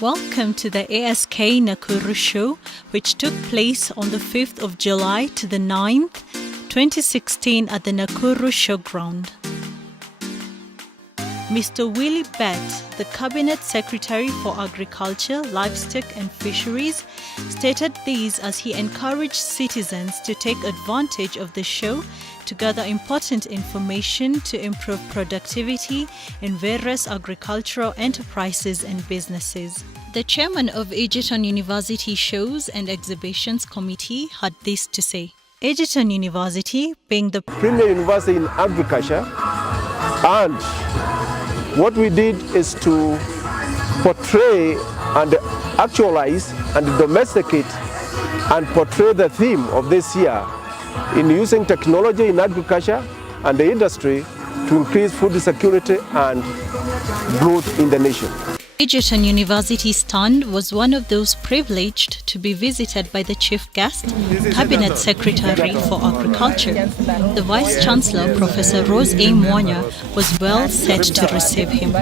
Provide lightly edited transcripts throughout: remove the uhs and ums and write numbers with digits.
Welcome to the ASK Nakuru Show, which took place on the 5th of July to the 9th, 2016 at the Nakuru Showground. Mr. Willie Bett, the Cabinet Secretary for Agriculture, Livestock and Fisheries, stated these as he encouraged citizens to take advantage of the show to gather important information to improve productivity in various agricultural enterprises and businesses. The chairman of Egerton University Shows and Exhibitions Committee had this to say. Egerton University being the premier university in agriculture, and what we did is to portray and actualize and domesticate and portray the theme of this year in using technology in agriculture and the industry to increase food security and growth in the nation. Egerton University stand was one of those privileged to be visited by the chief guest, Cabinet Secretary for Agriculture. The Vice Chancellor, Professor Rose A. Mwanya, was well set to receive him.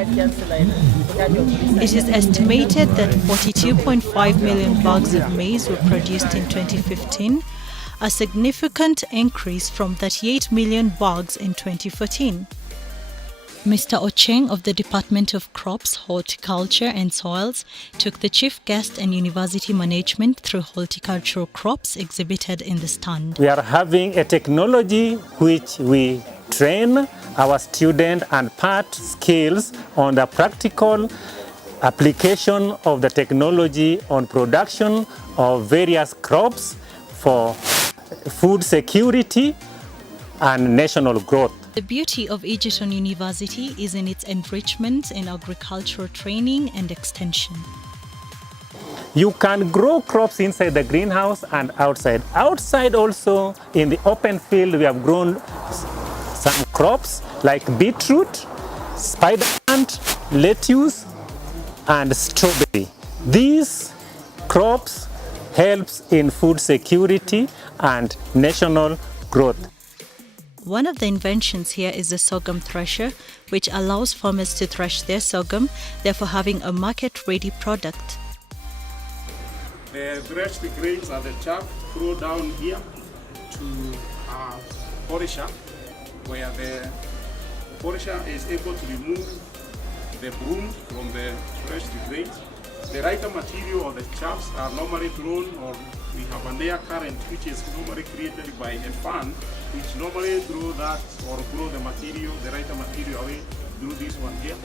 It is estimated that 42.5 million bags of maize were produced in 2015, a significant increase from 38 million bags in 2014. Mr. Ocheng of the Department of Crops, Horticulture and Soils took the chief guest and university management through horticultural crops exhibited in the stand. We are having a technology which we train our students and part skills on the practical application of the technology on production of various crops for food security and national growth. The beauty of Egerton University is in its enrichment in agricultural training and extension. You can grow crops inside the greenhouse and outside. Outside also, in the open field, we have grown some crops like beetroot, spider plant, lettuce, and strawberry. These crops helps in food security and national growth. One of the inventions here is the sorghum thresher, which allows farmers to thresh their sorghum, therefore having a market-ready product. The threshed grains and the chaff throw down here to a polisher, where the polisher is able to remove the broom from the threshed grains. The lighter material or the chaffs are normally thrown, or we have an air current which is normally created by a fan, which normally throw that or throw the material, the lighter material away through this one here.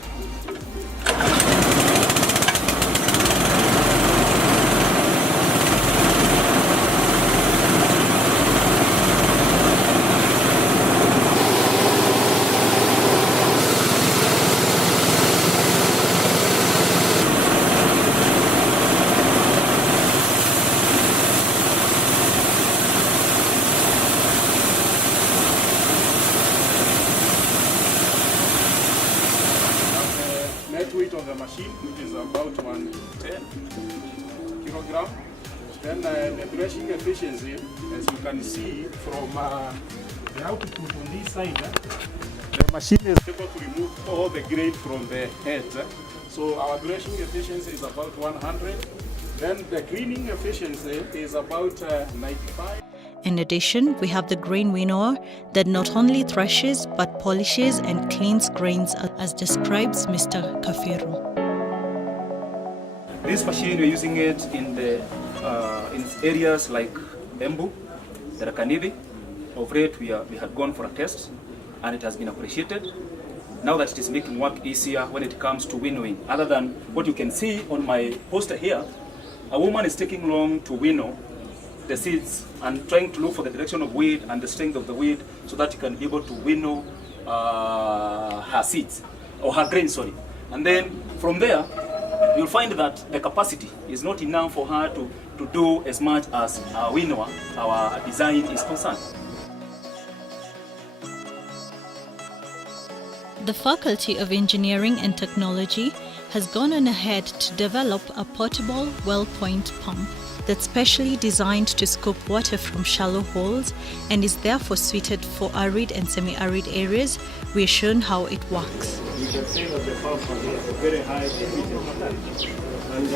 Net weight of the machine, which is about 110 kilogram. Then the threshing efficiency, as you can see from the output on this side, the machine is able to remove all the grain from the head. So our threshing efficiency is about 100. Then the cleaning efficiency is about 95. In addition, we have the grain winnower that not only threshes but polishes and cleans grains as describes Mr. Kafiru. This machine, we're using it in areas like Embu, Tharaka-Nithi. Of late, we had gone for a test and it has been appreciated. Now that it is making work easier when it comes to winnowing. Other than what you can see on my poster here, a woman is taking long to winnow the seeds and trying to look for the direction of weed and the strength of the weed so that you can be able to winnow her seeds, or her grain, sorry. And then from there, you'll find that the capacity is not enough for her to do as much as our winnower, our design is concerned. The Faculty of Engineering and Technology has gone on ahead to develop a portable well point pump. that's specially designed to scoop water from shallow holes and is therefore suited for arid and semi-arid areas. We are shown how it works. You can see that the pump has a very high efficiency. And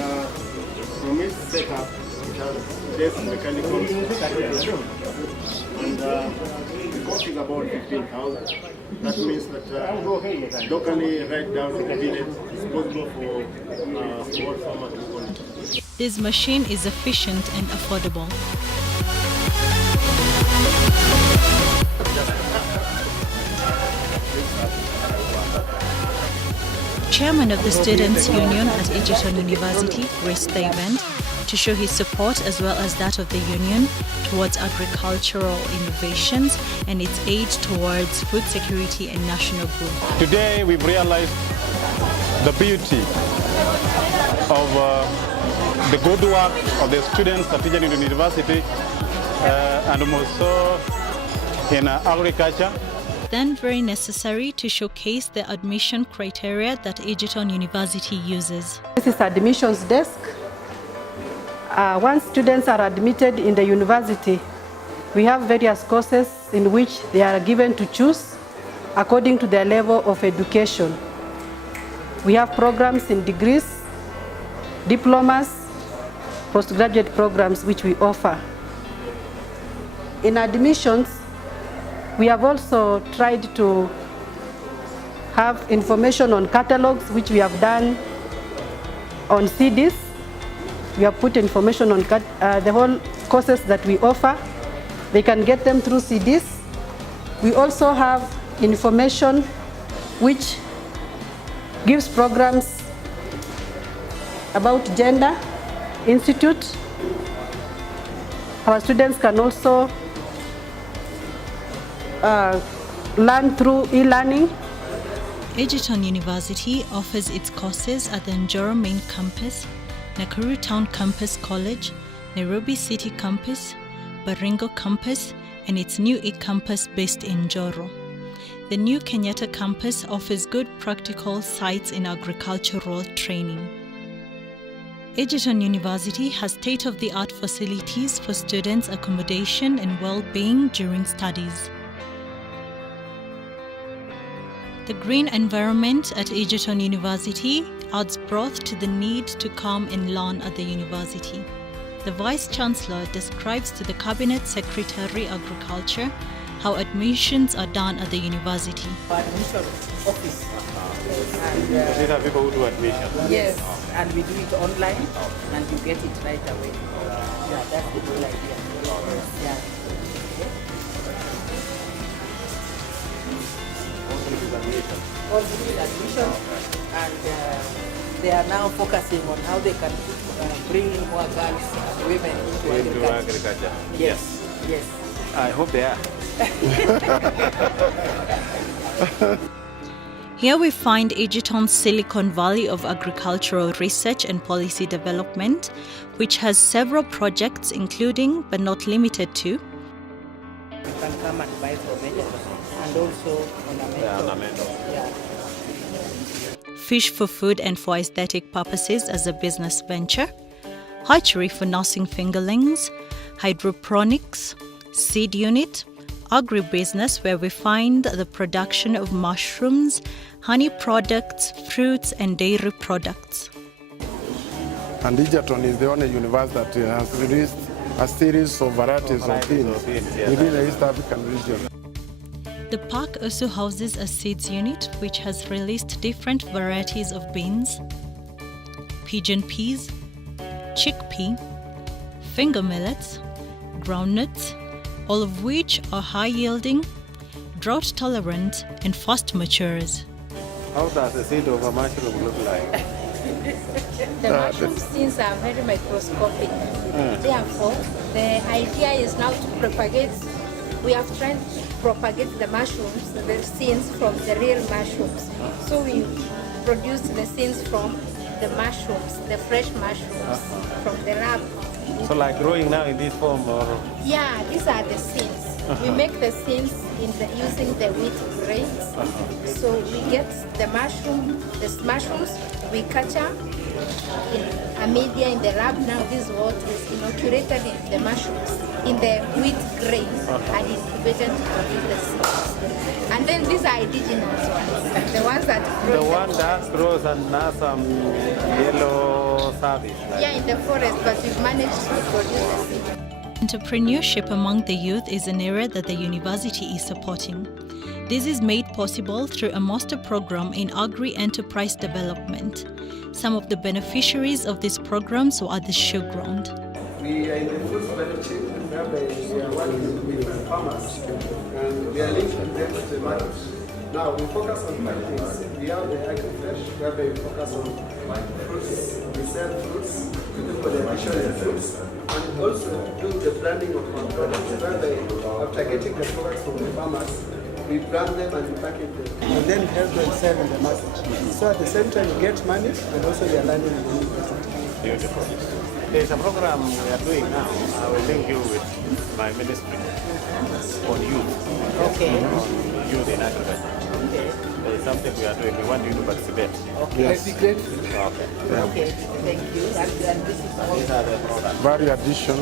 from its setup, it has this mechanical actuation. And the cost is about 15,000. That means that locally, right down in the village, it's possible for small farmers to go. This machine is efficient and affordable. Chairman of the Students' Union at Egerton University graced the event to show his support as well as that of the union towards agricultural innovations and its aid towards food security and national growth. Today we've realized the beauty of the good work of the students at Egerton University and also in agriculture. Then very necessary to showcase the admission criteria that Egerton University uses. This is admissions desk. Once students are admitted in the university, we have various courses in which they are given to choose according to their level of education. We have programs in degrees, diplomas, postgraduate programs which we offer. In admissions, we have also tried to have information on catalogs, which we have done on CDs. We have put information on the whole courses that we offer. They can get them through CDs. We also have information which gives programs about Gender Institute. Our students can also learn through e-learning. Egerton University offers its courses at the Njoro Main Campus, Nakuru Town Campus College, Nairobi City Campus, Baringo Campus, and its new e-campus based in Njoro. The new Kenyatta campus offers good practical sites in agricultural training. Egerton University has state-of-the-art facilities for students' accommodation and well-being during studies. The green environment at Egerton University adds breadth to the need to come and learn at the university. The Vice-Chancellor describes to the Cabinet Secretary Agriculture how admissions are done at the university. Admission office. And, These are people who do admission. yes, and we do it online and you get it right away. Yeah, that's the whole idea. Yeah. All this is admission, and they are now focusing on how they can bring in more girls and women into agriculture. Yes, yes. I hope they are. Here we find Egerton's Silicon Valley of agricultural research and policy development, which has several projects including, but not limited to, You can come and buy from Egerton, and also ornamental. Yeah. fish for food and for aesthetic purposes as a business venture, hatchery for nursing fingerlings, hydroponics, seed unit, agribusiness where we find the production of mushrooms, honey products, fruits and dairy products. And Egerton is the only university that has released a series of varieties of beans within the East African region. The park also houses a seeds unit which has released different varieties of beans, pigeon peas, chickpea, finger millets, groundnuts, all of which are high-yielding, drought-tolerant, and fast matures. How does the seed of a mushroom look like? The mushroom seeds are very microscopic. Therefore, the idea is now to propagate. We have tried to propagate the mushrooms, the seeds from the real mushrooms. So we produce the seeds from the mushrooms, the fresh mushrooms from the lab. So like growing now in this form or? Yeah, these are the seeds. We make the seeds using the wheat grains. So we get the mushrooms, we culture, a media in the lab. Now this is what is inoculated in the mushrooms, in the wheat grain, and incubated to produce the seeds. And then these are indigenous ones, the ones that grow. The one that grows and has some yellow service. Yeah, in the forest, but we've managed to produce the seeds. Entrepreneurship among the youth is an area that the university is supporting. This is made possible through a master program in agri-enterprise development. Some of the beneficiaries of these programs are the showground. We are in the food value chain, whereby we are working with farmers and we are linking them to the market. Now we focus on 5 things. We have the agri-fresh, whereby we focus on fruits. We sell fruits, we look for the additional fruits, and also do the branding of our products, whereby after getting the products from the farmers, we brand them and we package them. And then help them sell in the market. So at the same time you get money and also they are learning in the university. Beautiful. There's a program we are doing now. I will link you with my ministry on youth. Okay. On youth in agriculture. Okay. There is something we are doing. We want you to participate. Okay. Yes. I'd be grateful. Okay. Okay. Thank you. And this is all. These are the programs. Value addition.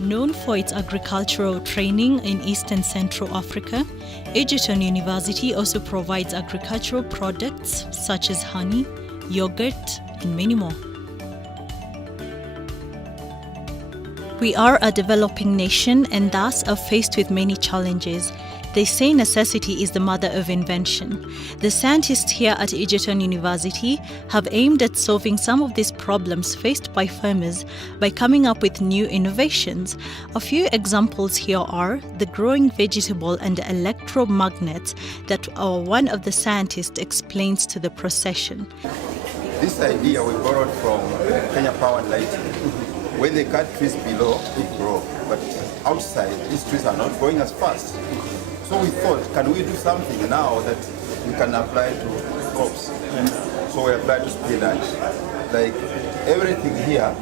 Known for its agricultural training in East and Central Africa, Egerton University also provides agricultural products such as honey, yogurt, and many more. We are a developing nation and thus are faced with many challenges. They say necessity is the mother of invention. The scientists here at Egerton University have aimed at solving some of these problems faced by farmers by coming up with new innovations. A few examples here are the growing vegetable and electromagnets that one of the scientists explains to the procession. This idea we borrowed from Kenya Power and Lighting. When they cut trees below, they grow. But outside, these trees are not growing as fast. So we thought, can we do something now that we can apply to crops? So we applied to spinach. Like everything here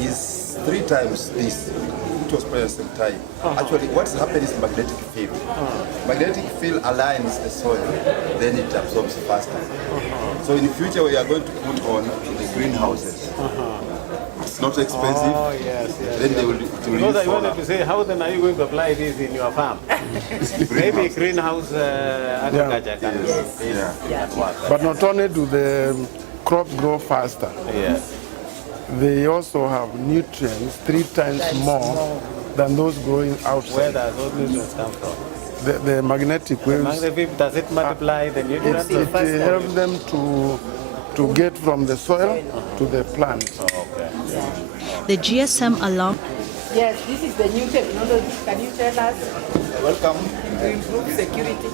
is 3 times this. It was at the same time. Actually, what's happened is magnetic field. Magnetic field aligns the soil, then it absorbs faster. So in the future, we are going to put on the greenhouses. It's not expensive. Oh, yes. Then they will Because I wanted to say, how then are you going to apply this in your farm? Maybe greenhouse agriculture can work. But not only do the crops grow faster, they also have nutrients 3 times more than those growing outside. Where does those nutrients come from? The magnetic waves. Does it multiply the nutrients? It helps them to get from the soil to the plant. The GSM alarm. Yes, this is the new technology. Can you tell us? Welcome. To improve security.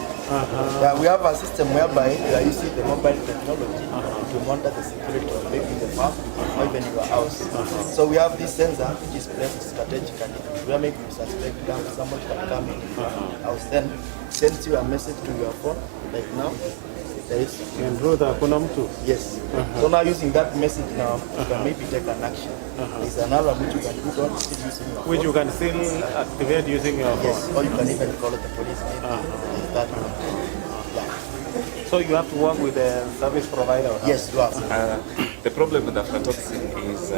Yeah, we have a system whereby we are using the mobile technology to monitor the security of maybe the farm or even your house. So we have this sensor which is placed strategically where maybe you suspect someone can come in your house, then sends you a message to your phone like now. Yes. So now using that message now, you can maybe take an action. It's an alarm which you can put on still using your phone. Which you can still activate using your phone. Yes, or you can even call the police. That one. So you have to work with the service provider? Yes, you have. The problem with aflatoxin is,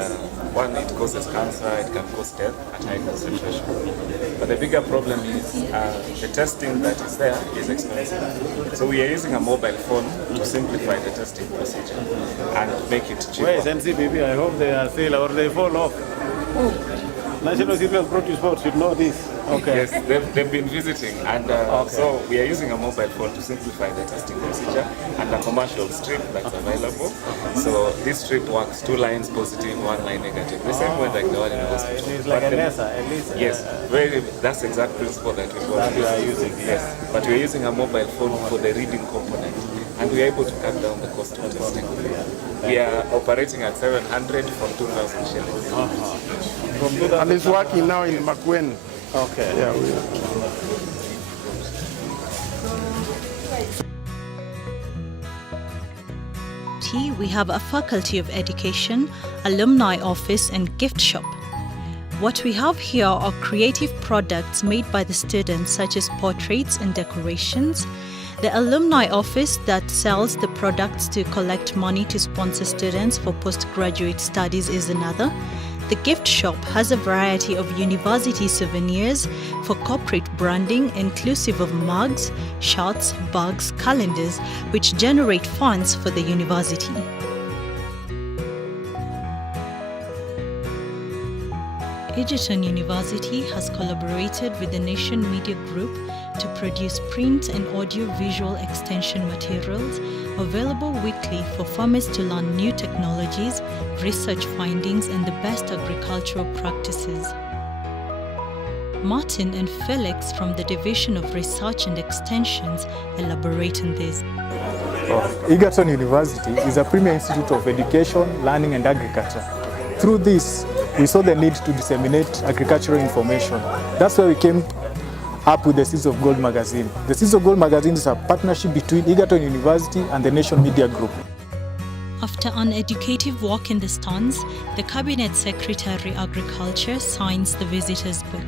one, it causes cancer, it can cause death at high concentration. But the bigger problem is the testing that is there is expensive. So we are using a mobile phone to simplify the testing procedure and make it cheaper. Where is NCBB? I hope they are still, or they fall off. National Cereal Produce Board should know this. Okay. Yes, they've been visiting, and so we are using a mobile phone to simplify the testing procedure and a commercial strip that's available. So this strip works 2 lines positive, 1 line negative. The same way like the one in the hospital. It's like a laser, at least. Yes, that's the exact principle that we are using. Yes, but we are using a mobile phone for the reading component, and we are able to cut down the cost of testing. We are operating at 700 from 2,000 shillings. And it's working now in Makwen. Okay. Yeah, We have a Faculty of Education, Alumni Office and Gift Shop. What we have here are creative products made by the students such as portraits and decorations. The alumni office that sells the products to collect money to sponsor students for postgraduate studies is another. The gift shop has a variety of university souvenirs for corporate branding, inclusive of mugs, shirts, bags, calendars, which generate funds for the university. Egerton University has collaborated with the Nation Media Group to produce print and audio-visual extension materials available weekly for farmers to learn new technologies, research findings, and the best agricultural practices. Martin and Felix from the Division of Research and Extensions elaborate on this. Egerton University is a premier institute of education, learning, and agriculture. Through this, we saw the need to disseminate agricultural information. That's why we came up with the Seeds of Gold magazine. The Seeds of Gold magazine is a partnership between Egerton University and the Nation Media Group. After an educative walk in the stands, the Cabinet Secretary Agriculture signs the visitors' book.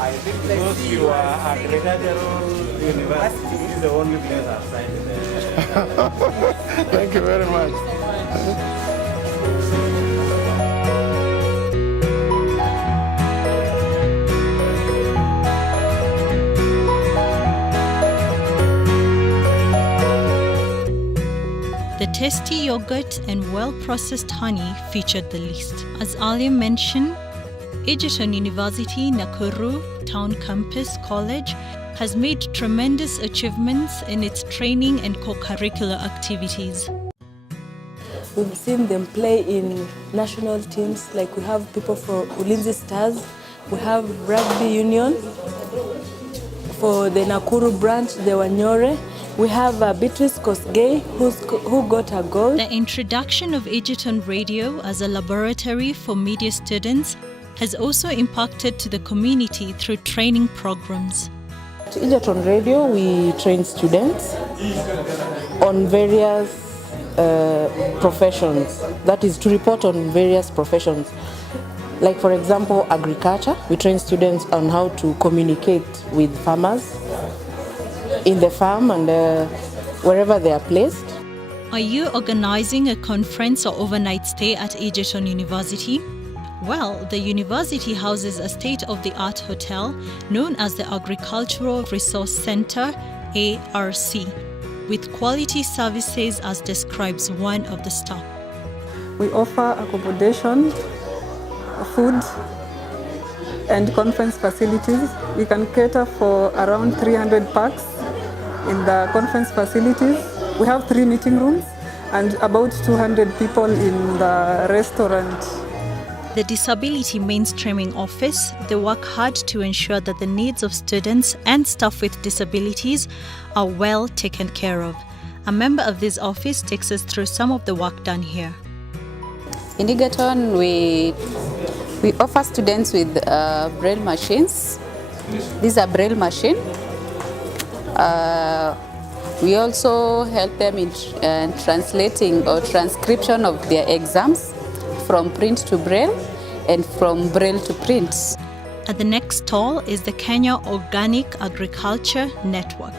I think because you are agricultural university, this is the only place I've signed there. Thank you very much. The tasty yogurt and well-processed honey featured the list. As earlier mentioned, Egerton University Nakuru Town Campus College has made tremendous achievements in its training and co-curricular activities. We've seen them play in national teams, like we have people for Ulinzi Stars, we have Rugby Union, for the Nakuru branch, the Wanyore. We have Beatrice Kosgei, who got a gold. The introduction of Egerton Radio as a laboratory for media students has also impacted to the community through training programs. At Egerton Radio, we train students on various professions, that is to report on various professions. Like for example, agriculture, we train students on how to communicate with farmers in the farm and wherever they are placed. Are you organizing a conference or overnight stay at Egerton University? Well, the university houses a state-of-the-art hotel known as the Agricultural Resource Center, ARC, with quality services as describes one of the staff. We offer accommodation, food, and conference facilities. We can cater for around 300 packs in the conference facilities. We have 3 meeting rooms and about 200 people in the restaurant. The Disability Mainstreaming Office, they work hard to ensure that the needs of students and staff with disabilities are well taken care of. A member of this office takes us through some of the work done here. In Egerton, we offer students with braille machines. These are braille machines. We also help them in translating or transcription of their exams from print to braille and from braille to print. At the next stall is the Kenya Organic Agriculture Network,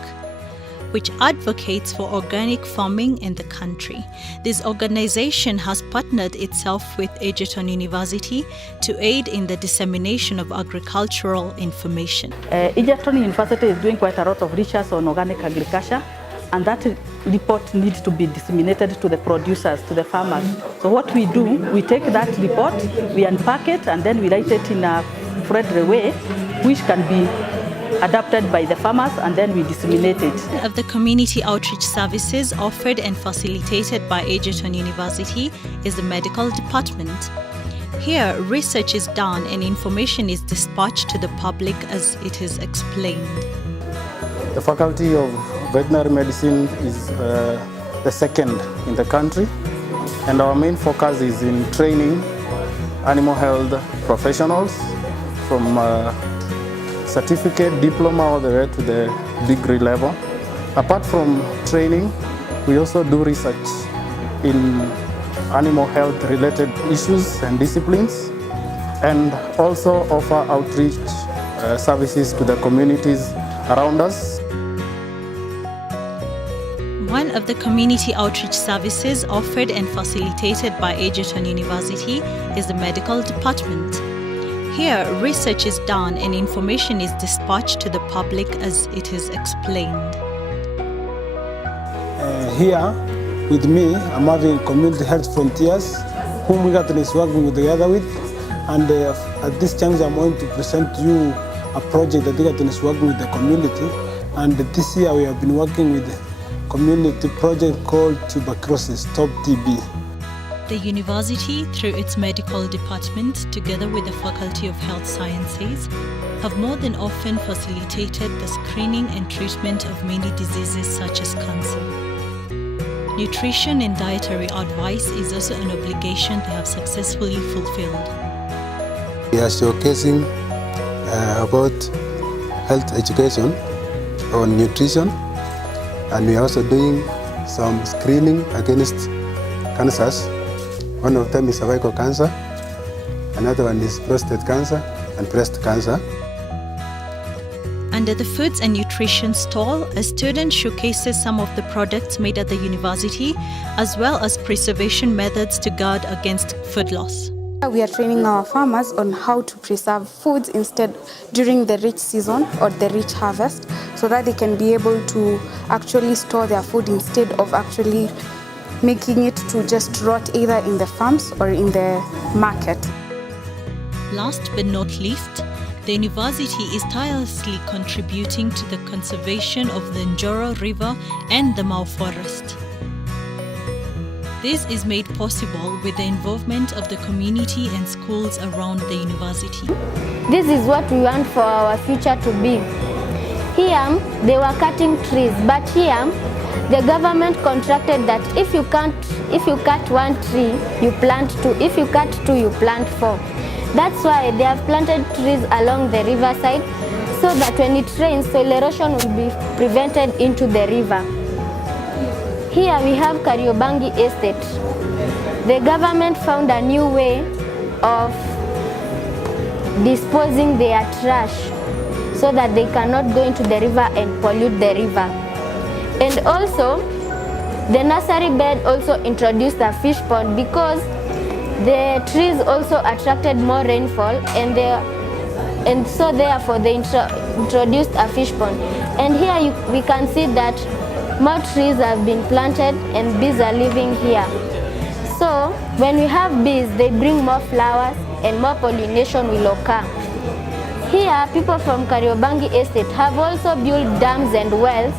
which advocates for organic farming in the country. This organization has partnered itself with Egerton University to aid in the dissemination of agricultural information. Egerton University is doing quite a lot of research on organic agriculture, and that report needs to be disseminated to the producers, to the farmers. So what we do, we take that report, we unpack it, and then we write it in a friendly way, which can be adapted by the farmers, and then we disseminate it. Of the community outreach services offered and facilitated by Egerton University is the medical department. Here, research is done and information is dispatched to the public as it is explained. The Faculty of Veterinary Medicine is the second in the country, and our main focus is in training animal health professionals from certificate, diploma, all the way to the degree level. Apart from training, we also do research in animal health related issues and disciplines, and also offer outreach services to the communities around us. One of the community outreach services offered and facilitated by Egerton University is the medical department. Here, research is done and information is dispatched to the public as it is explained. Here with me, I'm having community health frontiers, whom Egerton is working together with. And at this juncture, I'm going to present to you a project that Egerton is working with the community. And this year, we have been working with a community project called Tuberculosis, Stop TB. The university, through its medical department, together with the Faculty of Health Sciences, have more than often facilitated the screening and treatment of many diseases such as cancer. Nutrition and dietary advice is also an obligation they have successfully fulfilled. We are showcasing about health education on nutrition, and we are also doing some screening against cancers. One of them is cervical cancer, another one is prostate cancer and breast cancer. Under the Foods and Nutrition stall, a student showcases some of the products made at the university, as well as preservation methods to guard against food loss. We are training our farmers on how to preserve foods instead during the rich season or the rich harvest, so that they can be able to actually store their food instead of actually making it to just rot either in the farms or in the market. Last but not least, the university is tirelessly contributing to the conservation of the Njoro River and the Mau Forest. This is made possible with the involvement of the community and schools around the university. This is what we want for our future to be. Here, they were cutting trees, but here, the government contracted that if you cut one tree, you plant two. If you cut two, you plant four. That's why they have planted trees along the riverside, so that when it rains, soil erosion will be prevented into the river. Here we have Kariobangi Estate. The government found a new way of disposing their trash so that they cannot go into the river and pollute the river. And also, the nursery bed also introduced a fish pond because the trees also attracted more rainfall, and so therefore they introduced a fish pond. And here we can see that more trees have been planted and bees are living here. So when we have bees, they bring more flowers and more pollination will occur. Here, people from Kariobangi Estate have also built dams and wells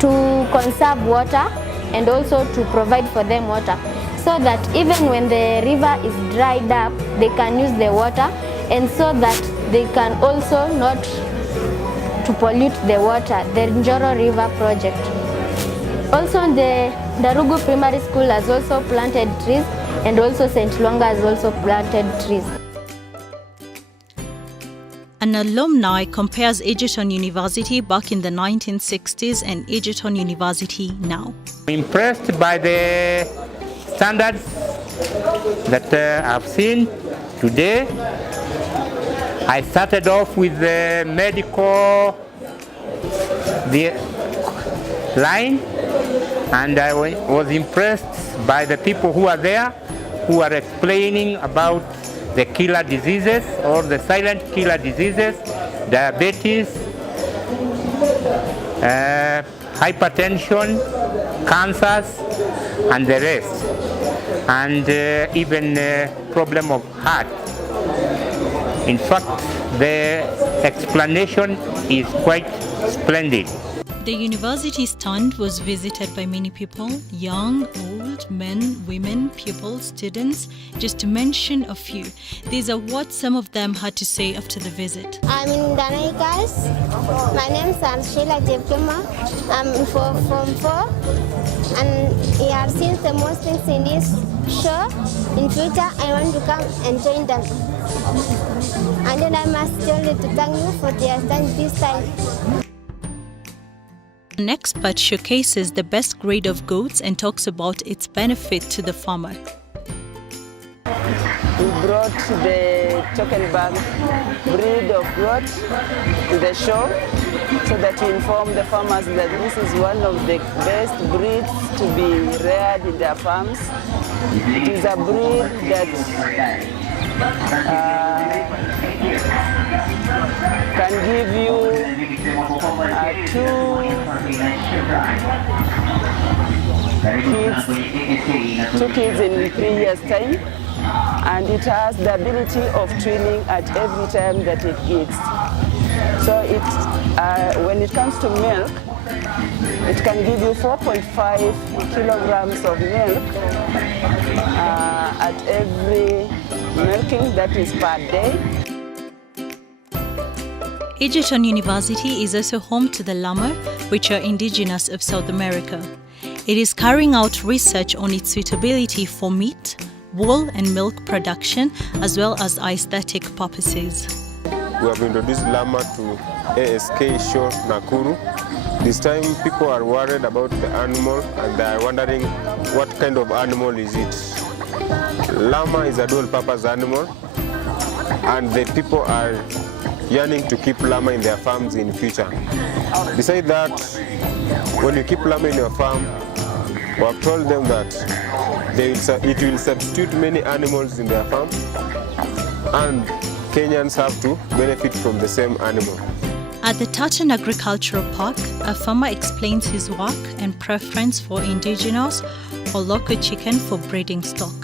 to conserve water and also to provide for them water, so that even when the river is dried up, they can use the water, and so that they can also not to pollute the water, the Njoro River project. Also, the Darugu Primary School has also planted trees, and also St. Luanga has also planted trees. An alumni compares Egerton University back in the 1960s and Egerton University now. I'm impressed by the standards that I've seen today. I started off with the medical line, and I was impressed by the people who are there, who are explaining about the killer diseases or the silent killer diseases, diabetes, hypertension, cancers, and the rest, and even problem of heart. In fact, the explanation is quite splendid. The university stand was visited by many people, young, old, men, women, pupils, students, just to mention a few. These are what some of them had to say after the visit. I'm in Danai, guys. My name is Sheila Jepkema. I'm in Form 4, and we have seen the most things in this show. In future, I want to come and join them. And then I must tell you to thank you for their time this time. An expert showcases the best grade of goats and talks about its benefit to the farmer. We brought the token bag breed of goat to the show so that we inform the farmers that this is one of the best breeds to be reared in their farms. It is a breed that can give you two kids in 3 years' time, and it has the ability of twinning at every time that it eats. So when it comes to milk, it can give you 4.5 kilograms of milk at every milking, that is per day. Egerton University is also home to the llama, which are indigenous of South America. It is carrying out research on its suitability for meat, wool and milk production, as well as aesthetic purposes. We have introduced llama to ASK Show Nakuru. This time people are worried about the animal and they are wondering what kind of animal is it. Llama is a dual-purpose animal, and the people are yearning to keep llama in their farms in future. Besides that, when you keep llama in your farm, we have told them that it will substitute many animals in their farm, and Kenyans have to benefit from the same animal. At the Tartan Agricultural Park, a farmer explains his work and preference for indigenous or local chicken for breeding stock.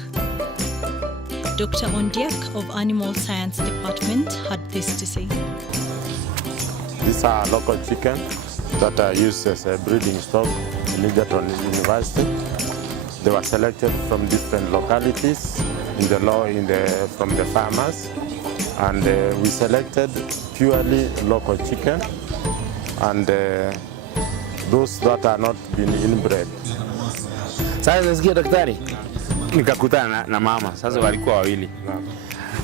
Dr. Ondiek of Animal Science Department had this to say. These are local chicken that are used as a breeding stock in Egerton University. They were selected from different localities from the farmers, and we selected purely local chicken and those that are not been inbred. Sasa nasikia daktari, nikakutana na mama, sasa walikuwa wawili.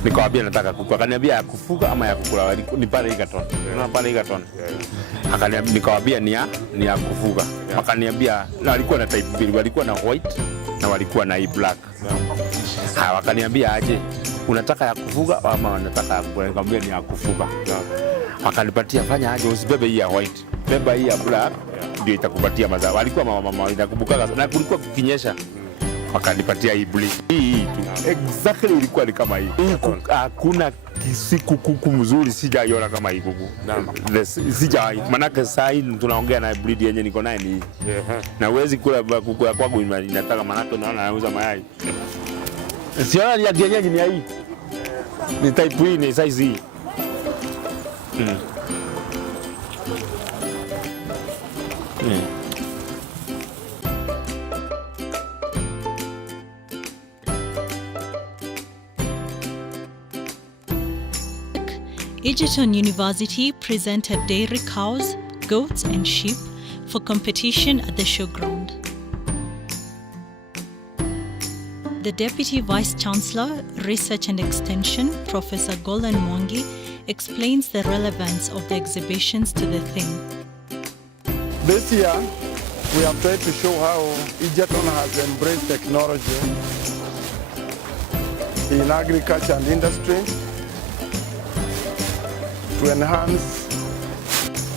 Nikamwambia nataka kuku, akaniambia ya kufuga ama ya kukula, ni pale Egerton. Na pale Egerton. Akaniambia, nikamwambia ni ya kufuga. Akaniambia na walikuwa na type mbili, walikuwa na white na walikuwa na black. Wakaniambia aje, unataka ya kufuga ama unataka ya kukula? Nikamwambia ni ya kufuga. Wakanipatia, fanya aje, usibebe hii ya white, beba hii ya black, ndio itakupatia mazao. Walikuwa mama inakumbuka, na kulikuwa kukinyesha. Wakanipatia hii blue. Hii tu. Exactly ilikuwa ni kama hii. Hakuna kuku mzuri sijaiona kama hii kuku. Sijawahi. Manake saa hii tunaongea na breed yenye niko naye ni hii. Na huwezi kula kuku ya kwangu inataka, manake unaona anauza mayai. Siona ya kienyeji ni hii. Ni type hii, ni size hii. Egerton University presented dairy cows, goats and sheep for competition at the showground. The Deputy Vice-Chancellor, Research and Extension, Professor Golan Mwangi, explains the relevance of the exhibitions to the theme. This year, we have tried to show how Egerton has embraced technology in agriculture and industry to enhance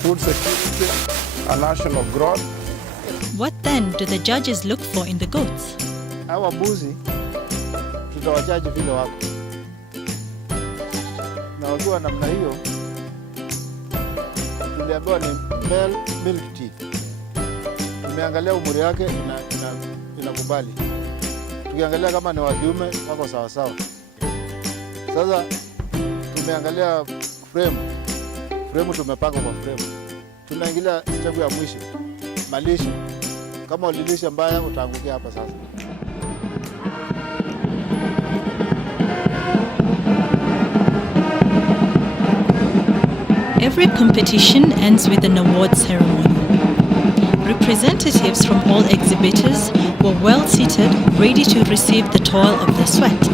food security and national growth. What then do the judges look for in the goats? Hawa mbuzi tutawachaji vile wako, na wakiwa namna hiyo tuliambiwa ni male milk teeth. Tumeangalia umri wake inakubali. Tukiangalia kama ni wa kiume wako sawa sawa. Sasa tumeangalia frame tumepanga kwa frame. Tunaingilia step ya mwisho, malisho. Kama ulilisha mbaya utaangukia hapa sasa. Every competition ends with an award ceremony. Representatives from all exhibitors were well seated, ready to receive the toil of their sweat.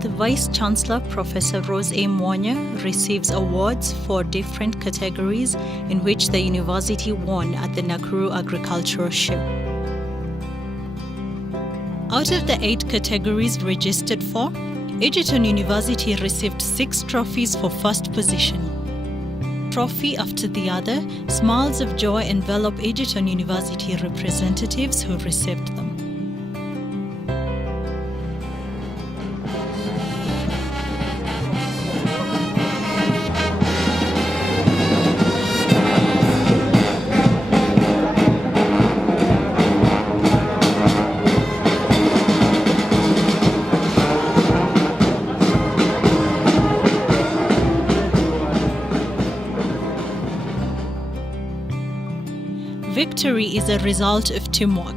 The Vice-Chancellor, Professor Rose A. Mwanya, receives awards for different categories in which the university won at the Nakuru Agricultural Show. Out of the 8 categories registered for, Egerton University received 6 trophies for first position. Trophy after the other, smiles of joy envelop Egerton University representatives who received them. Victory is a result of teamwork.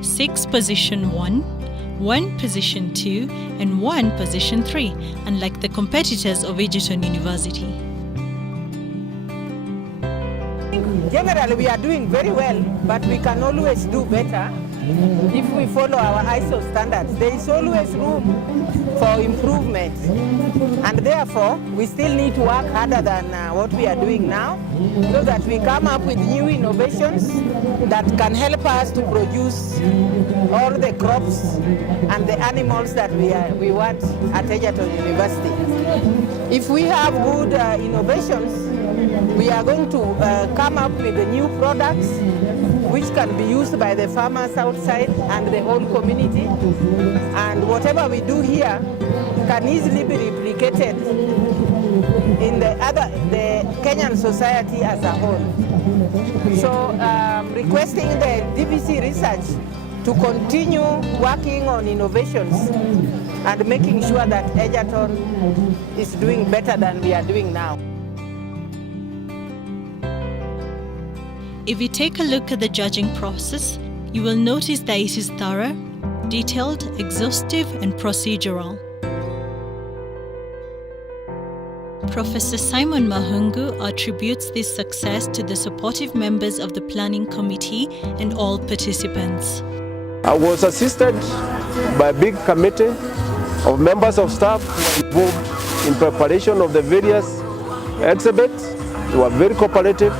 6 position 1, 1 position 2, and 1 position 3, unlike the competitors of Egerton University. Generally, we are doing very well, but we can always do better if we follow our ISO standards. There is always room for improvement, and therefore we still need to work harder than what we are doing now, so that we come up with new innovations that can help us to produce all the crops and the animals that we want at Egerton University. If we have good innovations, we are going to come up with the new products which can be used by the farmers outside and the whole community. And whatever we do here can easily be replicated in the Kenyan society as a whole. So requesting the DVC research to continue working on innovations and making sure that Egerton is doing better than we are doing now. If you take a look at the judging process, you will notice that it is thorough, detailed, exhaustive, and procedural. Professor Simon Mahungu attributes this success to the supportive members of the planning committee and all participants. I was assisted by a big committee of members of staff involved in preparation of the various exhibits. They were very cooperative,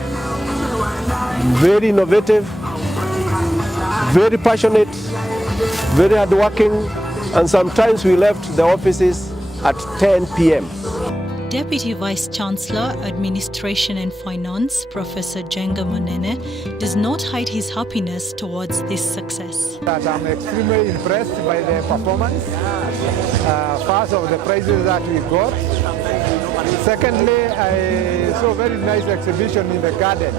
very innovative, very passionate, very hardworking, and sometimes we left the offices at 10 p.m. Deputy Vice-Chancellor, Administration and Finance, Professor Jenga Monene, does not hide his happiness towards this success. I'm extremely impressed by the performance, first of the prizes that we got. Secondly, I saw a very nice exhibition in the garden.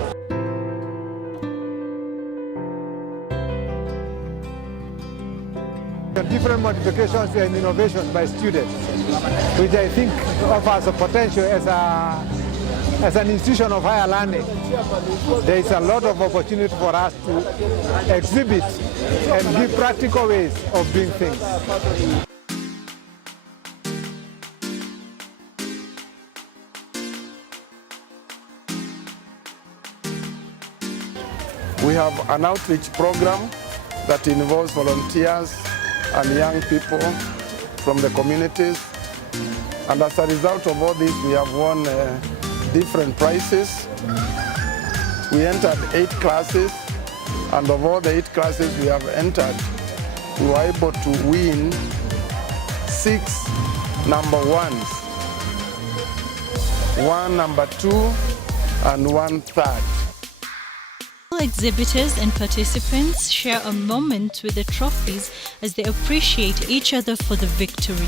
Different modifications and innovations by students, which I think offers a potential as an institution of higher learning. There is a lot of opportunity for us to exhibit and give practical ways of doing things. We have an outreach program that involves volunteers and young people from the communities. And as a result of all this, we have won different prizes. We entered 8 classes, and of all the 8 classes we have entered, we were able to win 6 number 1s, 1 number 2, and 1 third. Exhibitors and participants share a moment with the trophies as they appreciate each other for the victory.